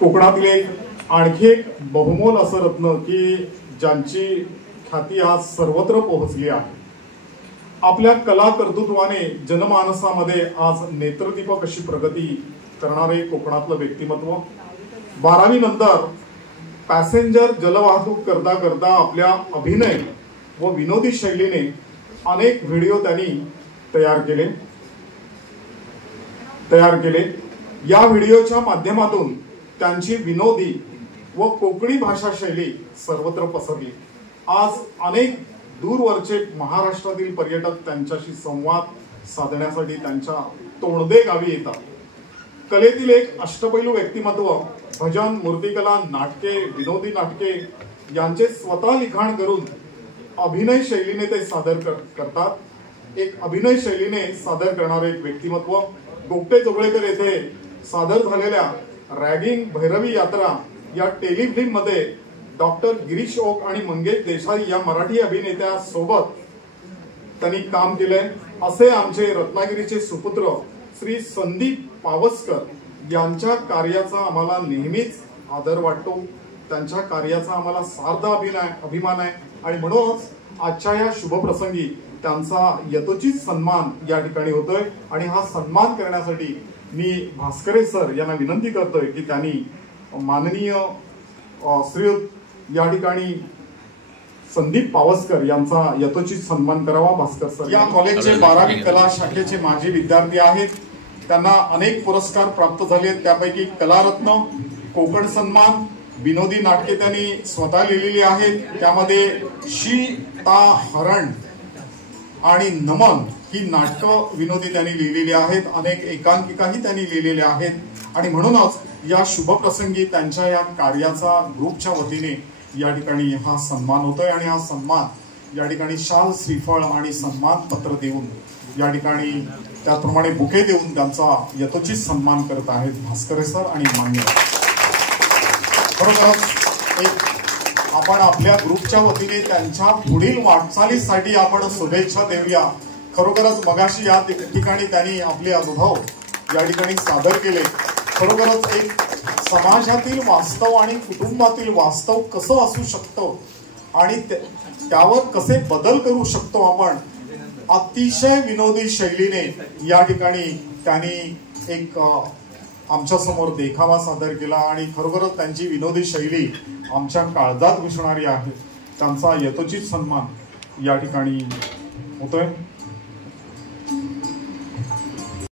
कोकणातील एक आणखी एक बहुमोल असं रत्न की ज्यांची ख्याती आज सर्वत्र पोहोचली आहे। आपल्या कला कर्तृत्वाने जनमानसामध्ये आज नेत्रदीपक अशी प्रगती करणारे कोकणातलं व्यक्तिमत्व। 12वी नंतर पॅसेंजर जलवाहतूक करता करता आपल्या अभिनय व विनोदी शैलीने अनेक व्हिडिओ त्यांनी तयार केले। या व्हिडिओच्या माध्यमातून त्यांची विनोदी व कोकणी भाषा शैली सर्वत्र पसरली। आज अनेक दूरवरचे महाराष्ट्रातील पर्यटक त्यांच्याशी संवाद साधण्यासाठी त्यांच्या तोंडदे गावी येतात। कलेतील एक अष्टपैलू व्यक्तिमत्व भजन, मूर्तिकला, नाटके, विनोदी नाटके यांचे स्वतः लिखाण करून अभिनय शैलीने ते सादर करतात। एक अभिनय शैलीने सादर करणारे एक व्यक्तिमत्व गोगटे जोगळेकर येथे सादर झालेल्या रॅगिंग भैरवी यात्रा या टेलिफिल्म मध्ये डॉक्टर गिरीश ओक आणि मंगेश देसाई या मराठी अभिनेत्यासोबत त्यांनी काम केलंय। असे आमचे रत्नागिरीचे सुपुत्र श्री संदीप पावसकर यांच्या कार्याचा आम्हाला नेहमीच आदर वाटतो। त्यांच्या कार्याचा आम्हाला सार्थ अभिमान आहे आणि म्हणूनच आजच्या या शुभप्रसंगी त्यांचा यथोचित सन्मान या ठिकाणी होतोय। आणि हा सन्मान करण्यासाठी मी भास्करे सर यांना विनंती करतोय की त्यांनी माननीय श्रीयुत या ठिकाणी संदीप पावसकर यांचा यथोचित सन्मान करावा। भास्कर सर या कॉलेजचे 12वी कला शाखेचे माजी विद्यार्थी आहेत। त्यांना अनेक पुरस्कार प्राप्त झाले, त्यापैकी कलारत्न, कोकण सन्मान, विनोदी नाटके त्यांनी स्वतः लिहिलेली आहेत। त्यामध्ये शीता हरण आणि नमन ही नाटकं विनोदी त्यांनी लिहिलेली आहेत। अनेक एकांकिकाही त्यांनी लिहिलेल्या आहेत आणि म्हणूनच या शुभप्रसंगी त्यांच्या या कार्याचा ग्रुपच्या वतीने या ठिकाणी हा सन्मान होतोय। आणि हा सन्मान या ठिकाणी शाल, श्रीफळ आणि सन्मान पत्र देऊन या ठिकाणी त्याचप्रमाणे बुके देऊन त्यांचा यथोचित सन्मान करत आहेत भास्करे सर आणि मान्यवर। खरोखरच एक आपण आपल्या ग्रुपच्या वतीने त्यांच्या पुढील वाटचालीसाठी आपण शुभेच्छा देऊया। खरोखरच मगाशी या ठिकाणी त्यांनी आपले अनुभव या ठिकाणी सादर केले। खरोखरच एक समाजातील वास्तव आणि कुटुंबातील वास्तव कसं असू शकतं आणि त्यावर कसे बदल करू शकतो आपण, अतिशय विनोदी शैलीने या ठिकाणी त्यांनी एक आमच्या समोर देखावा सादर केला। आणि खरोखरच त्यांची विनोदी शैली आमच्या काळजात घुसणारी आहे। त्यांचा यथोचित सन्मान या ठिकाणी होतोय।